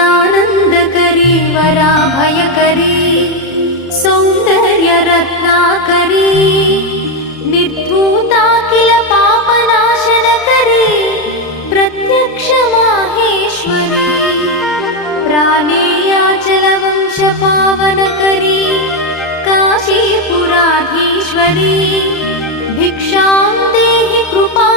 नित्यानन्दकरी वराभयकरी सौन्दर्यरत्नाकरी निर्धूताखिल पापनाशनकरी प्रत्यक्ष माहेश्वरी प्राणेयाचलवंशपावनकरी काशीपुराधीश्वरी भिक्षां देहि कृपा